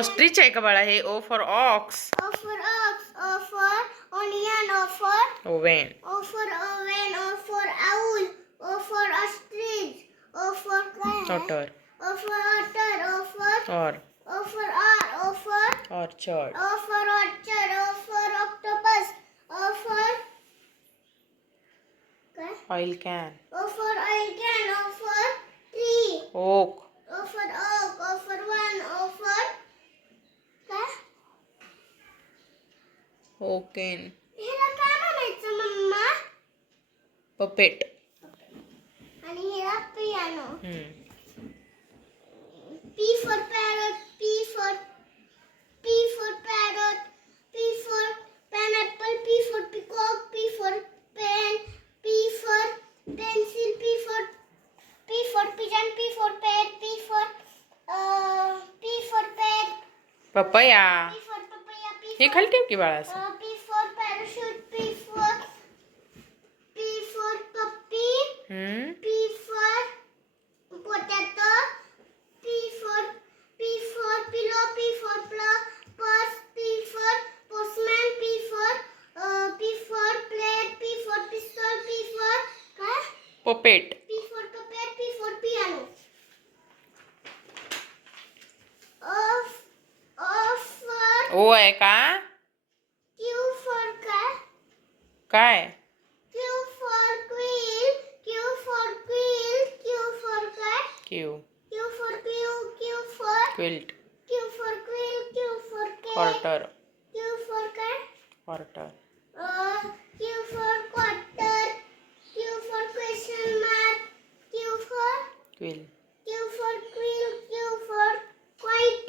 Ostrich आहे का बाळा हे? O for ox. O for ox. O for onion. O for oven. O for oven. O for owl. O for ostrich. O for otter. O for otter. O for or. O for or. O for orchard. O for orchard. O for octopus. O for oil can. O for oil can. O for tree. Oak. O for oak. O for one. O for oaken. ह्याला काय म्हणायचं मम्मा? Puppet. आणि ह्याला piano. P for parrot. P for parrot. P for pineapple. P for peacock. P for pen. P for pencil. P for pigeon. P for pet. P for pet. Papaya. P for papaya. हे खाली ठेव की बाळा असं. P for parachute. P for puppy. P for potato. P for pillow. P for purse. P for postman. P for plate. P for pistol. P for puppet. P for puppet. P for piano. O for ओ आहे का? Q for काय? Q for quill. Q for quill. Q for Q. Q for Q for quilt. Q for quill. Q for quarter. Q for quarter. Q for quarter. Q for question mark. Q for quill. Q for quill. Q for quite.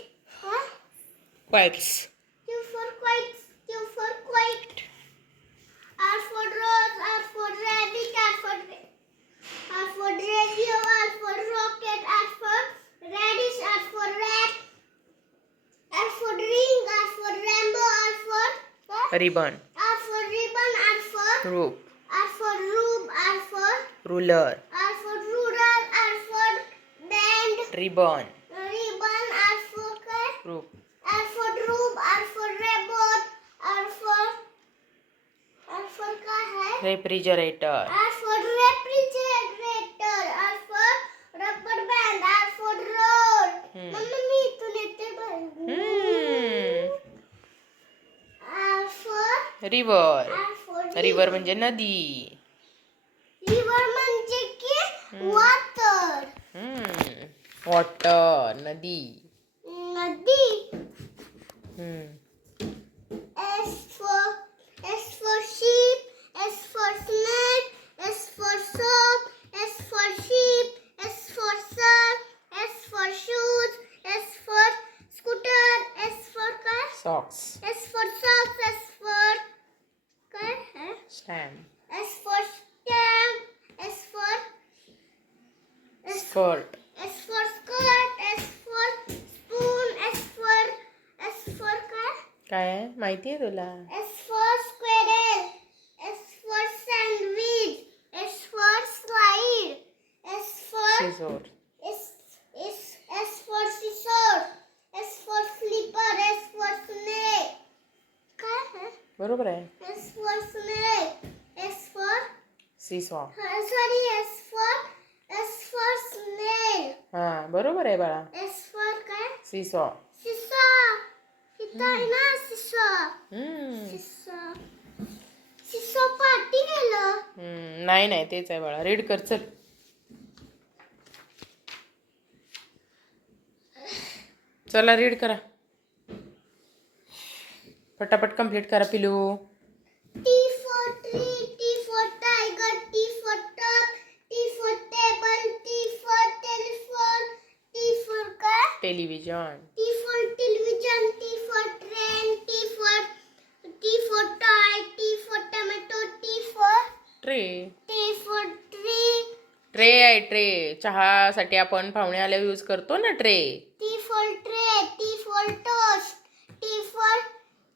क्वाइट्स. Q for quite. Q for quite. R for rose. R for rabbit. R for radio. R for rocket. R for radish. R for rat. R for ring. R for rainbow. R for ribbon. R for ribbon. R for रूप. roof. R for ruler. R for ruler. R for band. Ribbon. Ribbon. R for रूप. R for roof. R for robot. R for क्या है? Refrigerator. R for refrigerator. R for rubber band. R for road. Mummy मी इथून येते बघ. R for river. R for river म्हणजे नदी. river म्हणजे की water. वॉटर. नदी. नदी. S for sheep. S for snake. S for soap. S for sheep. S for sun. S for shoes. S for scooter. S for car. Socks. S for socks. S for car. Stamp. S for stamp. S for skirt. S for skirt. S for spoon. S for car. काय आहे? माहिती आहे तुला? S for squirrel. S for sandwich. S for slide. S for सिझोर. S for scissors. S for slipper. S for snake. काय है? बरोबर आहे. S for snake. S for seesaw. sorry. S for snail. हा बरोबर आहे बाळा. S for काय? Seesaw. Seesaw. इथं आहे ना seesaw. Seesaw पाठी गेलं. नाही नाही तेच आहे बाळा. रीड कर चल. चला रीड करा. पटापट कंप्लीट करा पिलू. T for tree. T for tiger. T for top. T for table. T for telephone. T for car. Television. T for television. T for train. T for toy. T for tomato. T for tray. tree. Tray आहे tray. चहासाठी आपण पाहुणे आल्यावर use करतो ना tray. T for tray. T for toast. T for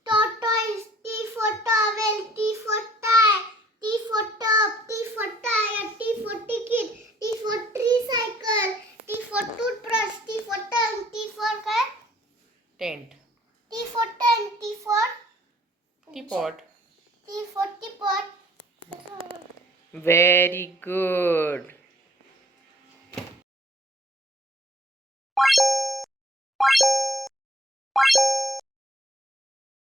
tortoise. T for towel. T for tie. T for tub. T for tire. T for ticket. T for 3 cycle. T for toothbrush. T for tongue. T for tent. T for tent. Teapot. T for teapot. Very good.